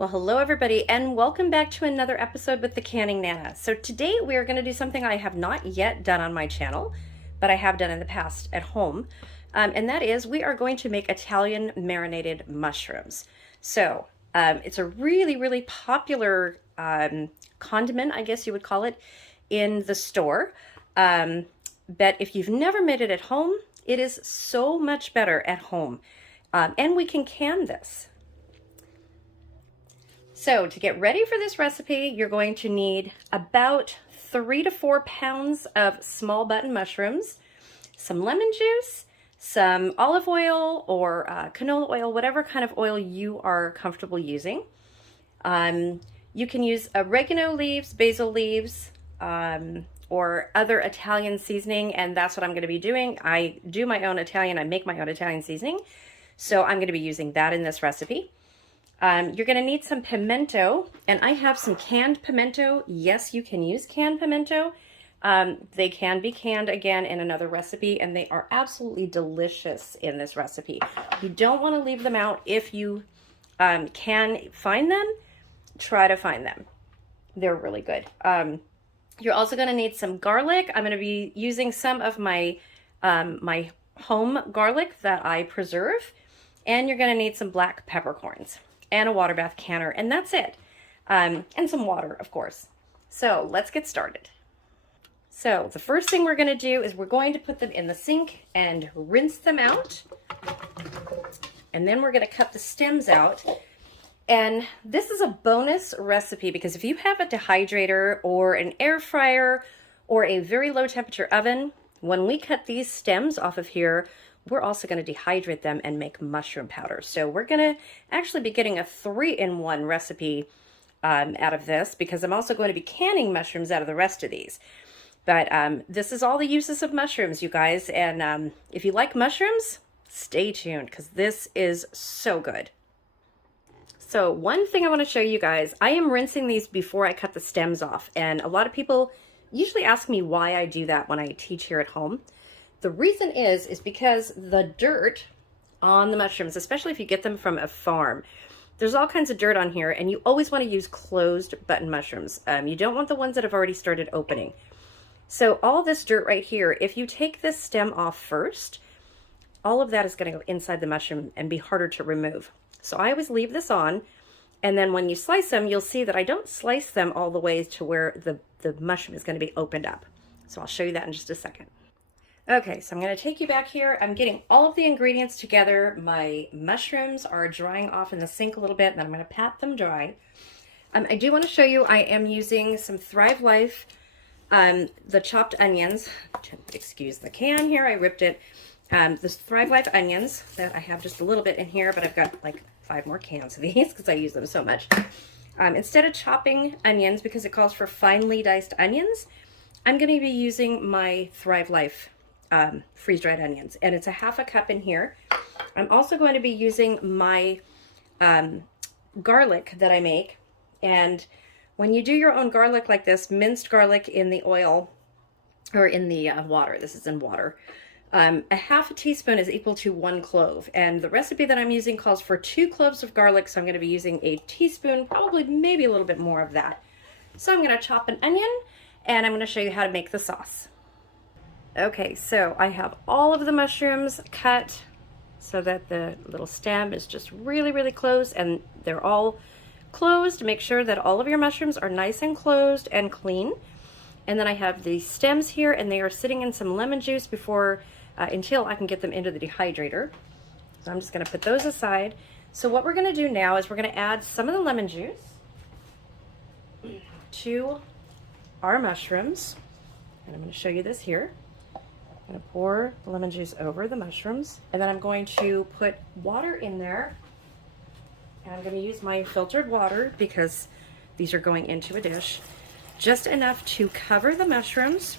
Well, hello everybody, and welcome back to another episode with the Canning Nana. So today we are going to do something I have not yet done on my channel, but I have done in the past at home, and that is we are going to make Italian marinated mushrooms. So it's a really popular condiment, I guess you would call it, in the store. But if you've never made it at home, it is so much better at home, and we can can this. So to get ready for this recipe, you're going to need about 3 to 4 pounds of small button mushrooms, some lemon juice, some olive oil or canola oil, whatever kind of oil you are comfortable using. You can use oregano leaves, basil leaves, or other Italian seasoning, and that's what I'm going to be doing. I do my own Italian, I make my own Italian seasoning, so I'm going to be using that in this recipe. You're going to need some pimento, and I have some canned pimento. Yes, you can use canned pimento. They can be canned again in another recipe, and they are absolutely delicious in this recipe. You don't want to leave them out. If you can find them, try to find them. They're really good. You're also going to need some garlic. I'm going to be using some of my my home garlic that I preserve, and you're going to need some black peppercorns and a water bath canner, and that's it. And some water, of course. So let's get started. So the first thing we're going to do is we're going to put them in the sink and rinse them out. And then we're going to cut the stems out. And this is a bonus recipe because if you have a dehydrator or an air fryer or a very low temperature oven, when we cut these stems off of here, we're also going to dehydrate them and make mushroom powder. So we're going to actually be getting a 3-in-1 recipe out of this because I'm also going to be canning mushrooms out of the rest of these. But this is all the uses of mushrooms, you guys. And if you like mushrooms, stay tuned because this is so good. So one thing I want to show you guys, I am rinsing these before I cut the stems off. And a lot of people usually ask me why I do that when I teach here at home. The reason is because the dirt on the mushrooms, especially if you get them from a farm, there's all kinds of dirt on here, and you always want to use closed button mushrooms. You don't want the ones that have already started opening. So all this dirt right here, if you take this stem off first, all of that is going to go inside the mushroom and be harder to remove. So I always leave this on, and then when you slice them, you'll see that I don't slice them all the way to where the mushroom is going to be opened up. So I'll show you that in just a second. Okay, so I'm going to take you back here. I'm getting all of the ingredients together. My mushrooms are drying off in the sink a little bit, and then I'm going to pat them dry. I do want to show you I am using some Thrivalist, the chopped onions. Excuse the can here, I ripped it. This Thrivalist onions that I have just a little bit in here, but I've got like 5 more cans of these because I use them so much. Instead of chopping onions, because it calls for finely diced onions, I'm going to be using my Thrivalist freeze-dried onions, and it's a 1/2 cup in here. I'm also going to be using my garlic that I make, and when you do your own garlic like this, minced garlic in the oil or in the water, this is in water, a 1/2 teaspoon is equal to 1 clove, and the recipe that I'm using calls for 2 cloves of garlic, so I'm going to be using a teaspoon, probably maybe a little bit more of that. So I'm going to chop an onion, and I'm going to show you how to make the sauce. Okay, so I have all of the mushrooms cut so that the little stem is just really close, and they're all closed. Make sure that all of your mushrooms are nice and closed and clean. And then I have the stems here, and they are sitting in some lemon juice before until I can get them into the dehydrator. So I'm just going to put those aside. So what we're going to do now is we're going to add some of the lemon juice to our mushrooms, and I'm going to show you this here. I'm going to pour the lemon juice over the mushrooms, and then I'm going to put water in there, and I'm going to use my filtered water because these are going into a dish, just enough to cover the mushrooms,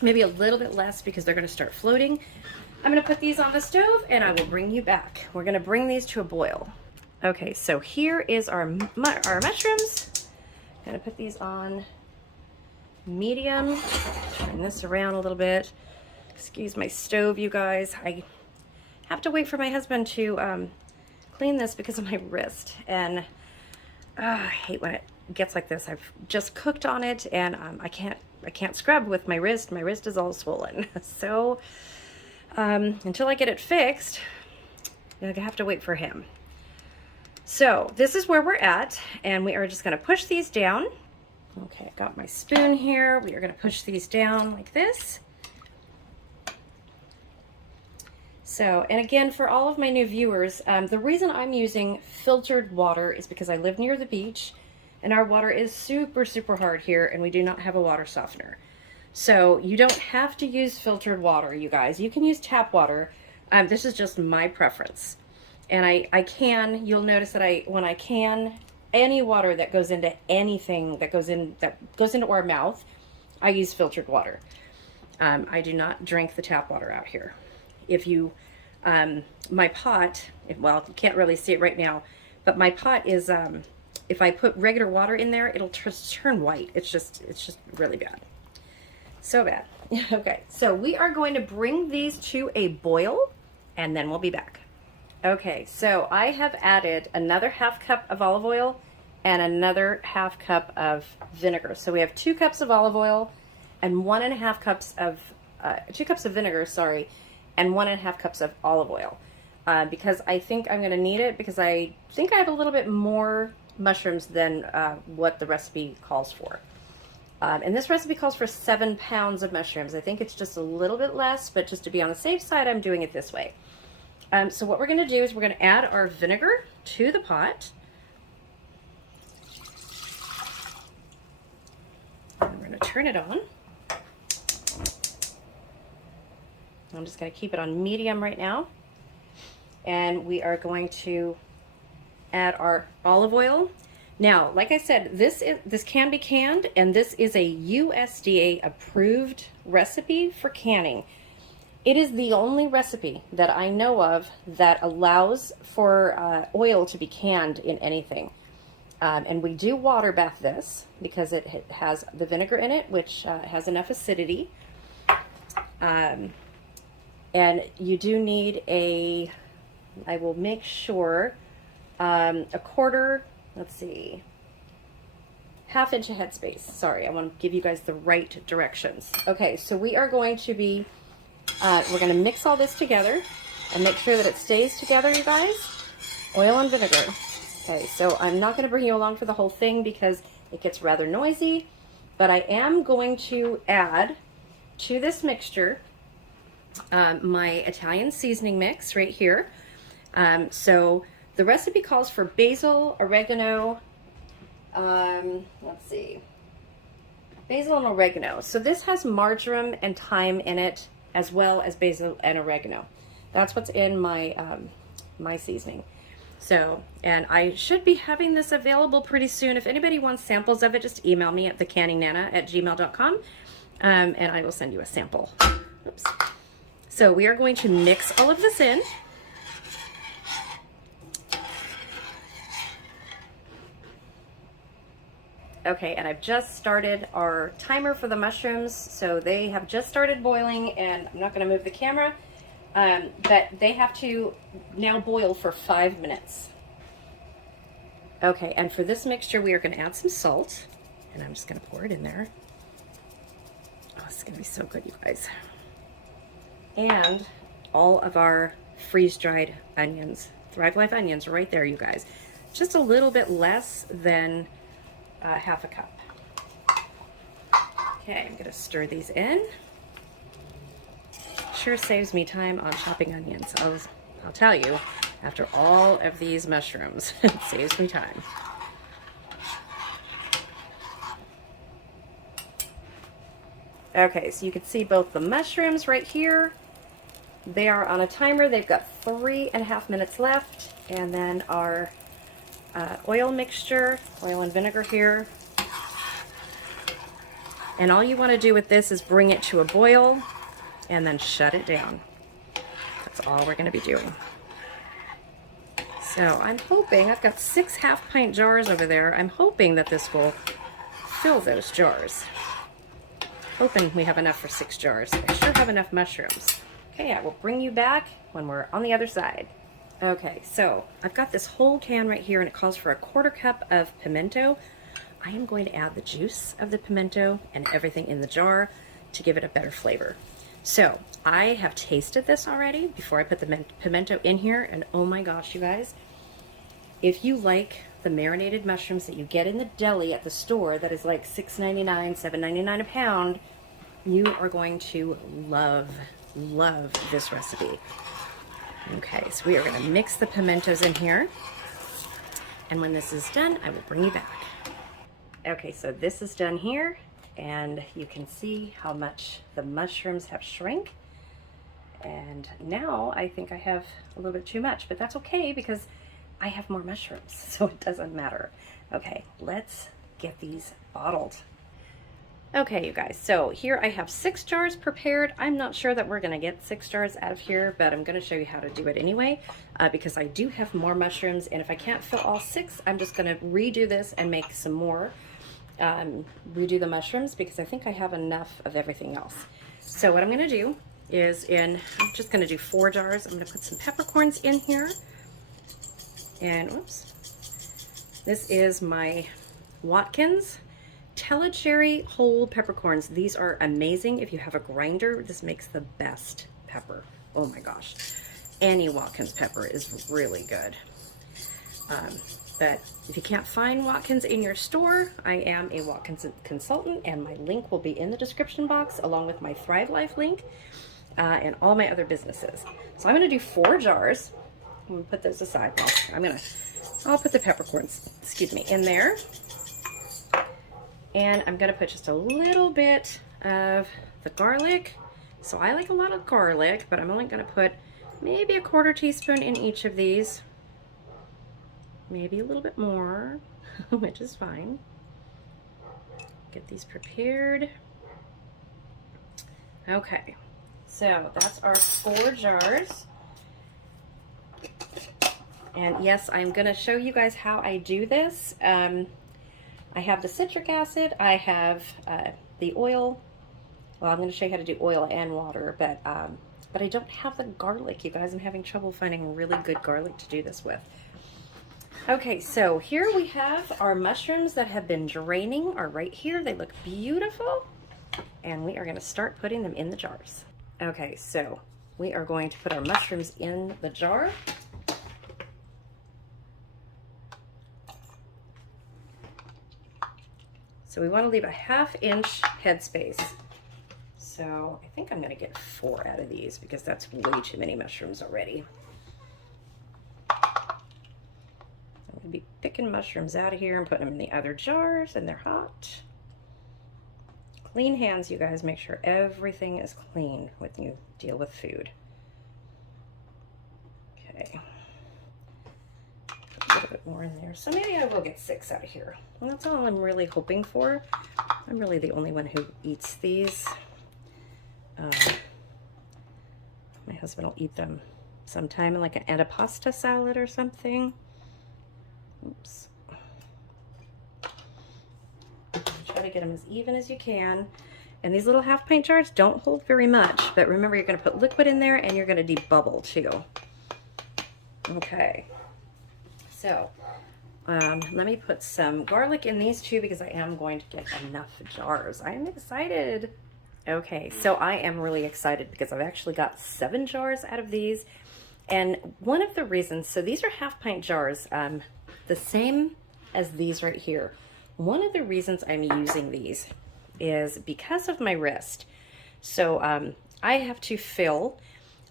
maybe a little bit less because they're going to start floating. I'm going to put these on the stove, and I will bring you back. We're going to bring these to a boil. Okay, so here is our mushrooms. I'm going to put these on medium, turn this around a little bit. Excuse my stove, you guys. I have to wait for my husband to clean this because of my wrist, and I hate when it gets like this. I've just cooked on it, and I can't scrub with my wrist. My wrist is all swollen. So until I get it fixed, I have to wait for him. So this is where we're at, and we are just going to push these down. Okay, I got my spoon here. We are going to push these down like this. So, and again, for all of my new viewers, the reason I'm using filtered water is because I live near the beach, and our water is super, super hard here, and we do not have a water softener. So you don't have to use filtered water, you guys. You can use tap water. This is just my preference. And I can, you'll notice that when I can any water that goes into anything that goes into our mouth, I use filtered water. I do not drink the tap water out here. If you, my pot, well, you can't really see it right now, but my pot is, if I put regular water in there, it'll turn white. It's just really bad. So bad. Okay, so we are going to bring these to a boil, and then we'll be back. Okay, so I have added another ½ cup of olive oil and another ½ cup of vinegar. So we have 2 cups of olive oil and 1½ cups of, 2 cups of vinegar, sorry, and 1½ cups of olive oil. Because I think I'm gonna need it, because I think I have a little bit more mushrooms than what the recipe calls for. And this recipe calls for 7 pounds of mushrooms. I think it's just a little bit less, but just to be on the safe side, I'm doing it this way. So what we're going to do is we're going to add our vinegar to the pot. And we're going to turn it on. I'm just going to keep it on medium right now. And we are going to add our olive oil. Now, like I said, this can be canned, and this is a USDA approved recipe for canning. It is the only recipe that I know of that allows for oil to be canned in anything. And we do water bath this because it has the vinegar in it, which has enough acidity. And you do need I will make sure, a quarter, let's see, ½ inch of headspace. Sorry, I want to give you guys the right directions. Okay, so we are going to be we're going to mix all this together and make sure that it stays together, you guys. Oil and vinegar. Okay, so I'm not going to bring you along for the whole thing because it gets rather noisy, but I am going to add to this mixture my Italian seasoning mix right here. So the recipe calls for basil, oregano, let's see, basil and oregano. So this has marjoram and thyme in it, as well as basil and oregano. That's what's in my my seasoning. So, and I should be having this available pretty soon. If anybody wants samples of it, just email me at thecanningnana@gmail.com, and I will send you a sample. Oops. So we are going to mix all of this in. Okay, and I've just started our timer for the mushrooms, so they have just started boiling, and I'm not going to move the camera, but they have to now boil for 5 minutes. Okay, and for this mixture, we are going to add some salt, and I'm just going to pour it in there. Oh, this is going to be so good, you guys. And all of our freeze-dried onions, Thrivalist onions, right there, you guys. Just a little bit less than ½ a cup. Okay, I'm gonna stir these in. Sure saves me time on chopping onions. I'll tell you, after all of these mushrooms, it saves me time. Okay, so you can see both the mushrooms right here. They are on a timer. They've got 3½ minutes left, and then our oil mixture, oil and vinegar here. And all you want to do with this is bring it to a boil and then shut it down. That's all we're going to be doing. So I'm hoping, I've got 6 half-pint jars over there. I'm hoping that this will fill those jars. Hoping we have enough for 6 jars. I sure have enough mushrooms. Okay, I will bring you back when we're on the other side. Okay, so I've got this whole can right here and it calls for a 1/4 cup of pimento. I am going to add the juice of the pimento and everything in the jar to give it a better flavor. So I have tasted this already before I put the pimento in here, and oh my gosh, you guys, if you like the marinated mushrooms that you get in the deli at the store that is like $6.99, $7.99 a pound, you are going to love this recipe. Okay, so we are going to mix the pimentos in here, and when this is done, I will bring you back. Okay, so this is done here, and you can see how much the mushrooms have shrank. And now I think I have a little bit too much, but that's okay because I have more mushrooms, so it doesn't matter. Okay, let's get these bottled. Okay, you guys, so here I have 6 jars prepared. I'm not sure that we're gonna get 6 jars out of here, but I'm gonna show you how to do it anyway, because I do have more mushrooms, and if I can't fill all 6, I'm just gonna redo this and make some more. Redo the mushrooms because I think I have enough of everything else. So what I'm gonna do is I'm just gonna do 4 jars. I'm gonna put some peppercorns in here. And whoops, this is my Watkins Telecherry whole peppercorns. These are amazing. If you have a grinder, this makes the best pepper. Oh my gosh. Any Watkins pepper is really good. But if you can't find Watkins in your store, I am a Watkins consultant, and my link will be in the description box along with my Thrive Life link and all my other businesses. So I'm going to do 4 jars. I'm going to put those aside. I'll put the peppercorns, excuse me, in there. And I'm going to put just a little bit of the garlic. So I like a lot of garlic, but I'm only going to put maybe a 1/4 teaspoon in each of these. Maybe a little bit more, which is fine. Get these prepared. Okay, so that's our 4 jars. And yes, I'm going to show you guys how I do this. I have the citric acid, I have the oil. Well, I'm going to show you how to do oil and water, but I don't have the garlic, you guys. I'm having trouble finding really good garlic to do this with. Okay, so here we have our mushrooms that have been draining are right here. They look beautiful, and we are going to start putting them in the jars. Okay, so we are going to put our mushrooms in the jar. So we want to leave a 1/2 inch headspace. So I think I'm going to get 4 out of these because that's way too many mushrooms already. I'm going to be picking mushrooms out of here and putting them in the other jars, and they're hot. Clean hands, you guys. Make sure everything is clean when you deal with food. Okay. A little bit more in there. So maybe I will get 6 out of here. And that's all I'm really hoping for. I'm really the only one who eats these. My husband will eat them sometime in like an antipasta salad or something. Oops. Try to get them as even as you can. And these little 1/2 pint jars don't hold very much, but remember you're going to put liquid in there and you're going to debubble too. Okay. So let me put some garlic in these too because I am going to get enough jars. I am excited. Okay, so I am really excited because I've actually got 7 jars out of these. And one of the reasons, so these are 1/2 pint jars, the same as these right here. One of the reasons I'm using these is because of my wrist. So I have to fill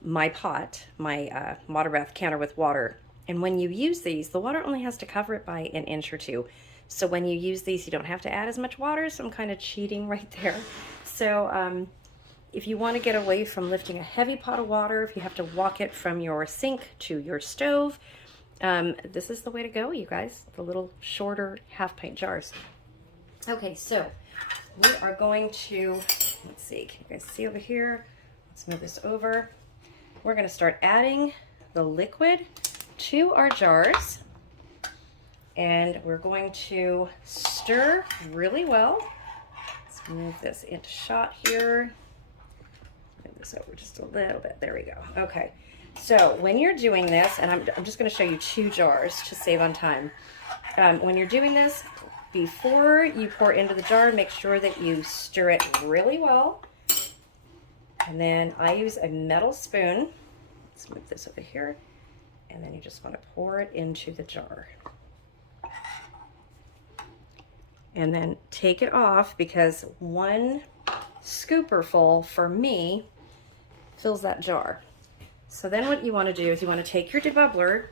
my pot, my water bath counter with water. And when you use these, the water only has to cover it by 1 inch or 2. So when you use these, you don't have to add as much water. So I'm kind of cheating right there. So if you want to get away from lifting a heavy pot of water, if you have to walk it from your sink to your stove, this is the way to go, you guys. The little shorter 1/2 pint jars. Okay, so we are going to, let's see, can you guys see over here? Let's move this over. We're going to start adding the liquid to our jars, and we're going to stir really well. Let's move this into shot here. Move this over just a little bit. There we go. Okay. So when you're doing this, and I'm just going to show you 2 jars to save on time. When you're doing this, before you pour into the jar, make sure that you stir it really well. And then I use a metal spoon. Let's move this over here. And then you just want to pour it into the jar. And then take it off, because 1 scooperful for me fills that jar. So then what you want to do is you want to take your debubbler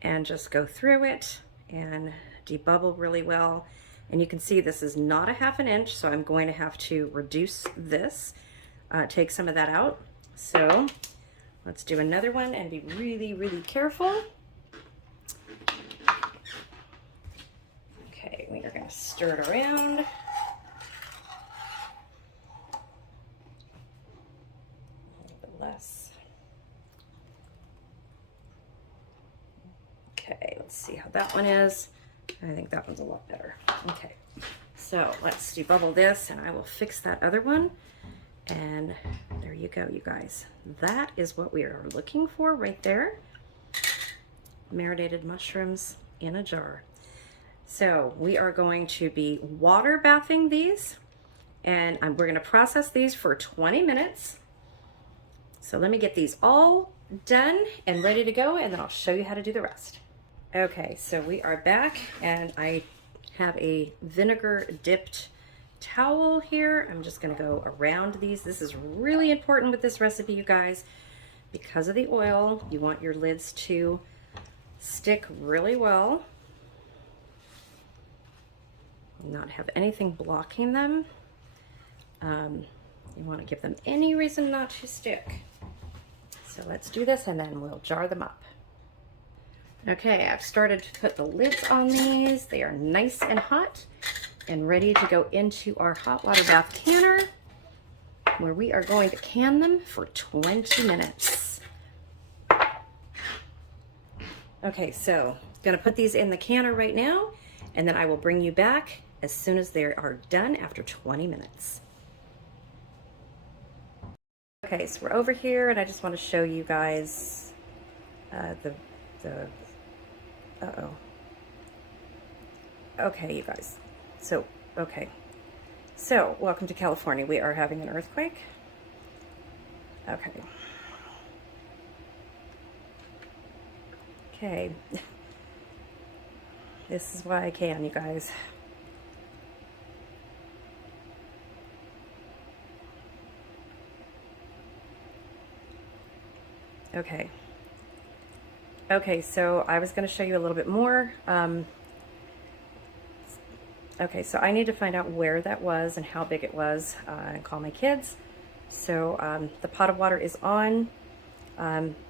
and just go through it and debubble really well. And you can see this is not a 1/2 inch, so I'm going to have to reduce this, take some of that out. So let's do another one and be really, really careful. Okay, we are going to stir it around. A little bit less. Okay, let's see how that one is. I think that one's a lot better. Okay, so let's debubble this and I will fix that other one. And there you go, you guys. That is what we are looking for right there. Marinated mushrooms in a jar. So we are going to be water bathing these, and we're going to process these for 20 minutes. So let me get these all done and ready to go, and then I'll show you how to do the rest. Okay, so we are back, and I have a vinegar dipped towel here. I'm just going to go around these. This is really important with this recipe, you guys, because of the oil. You want your lids to stick really well, not have anything blocking them. You want to give them any reason not to stick. So let's do this and then we'll jar them up. Okay, I've started to put the lids on these. They are nice and hot and ready to go into our hot water bath canner, where we are going to can them for 20 minutes. Okay, so I'm gonna put these in the canner right now, and then I will bring you back as soon as they are done after 20 minutes. Okay, so we're over here, and I just want to show you guys Okay, you guys. So, okay. So, welcome to California. We are having an earthquake. Okay. Okay. This is why I can, you guys. Okay. Okay, so I was going to show you a little bit more. Okay, so I need to find out where that was and how big it was and call my kids. So the pot of water is on.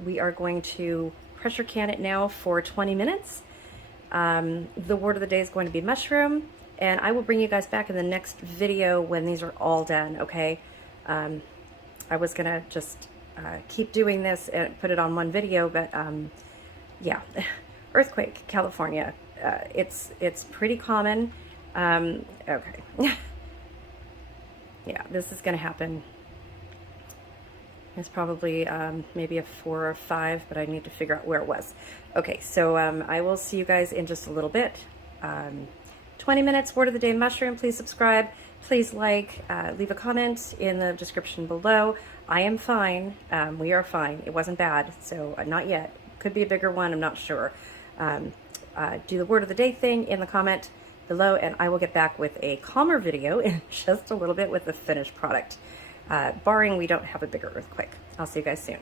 We are going to pressure can it now for 20 minutes. The word of the day is going to be mushroom, and I will bring you guys back in the next video when these are all done, okay? I was going to just keep doing this and put it on one video, but yeah, earthquake, California. It's pretty common. Okay. Yeah, this is going to happen. It's probably maybe a 4 or 5, but I need to figure out where it was. Okay, so I will see you guys in just a little bit. 20 minutes, word of the day, mushroom. Please subscribe. Please like, leave a comment in the description below. I am fine. We are fine. It wasn't bad, so not yet. Could be a bigger one, I'm not sure. Do the word of the day thing in the comment below, and I will get back with a calmer video in just a little bit with the finished product, barring we don't have a bigger earthquake. I'll see you guys soon.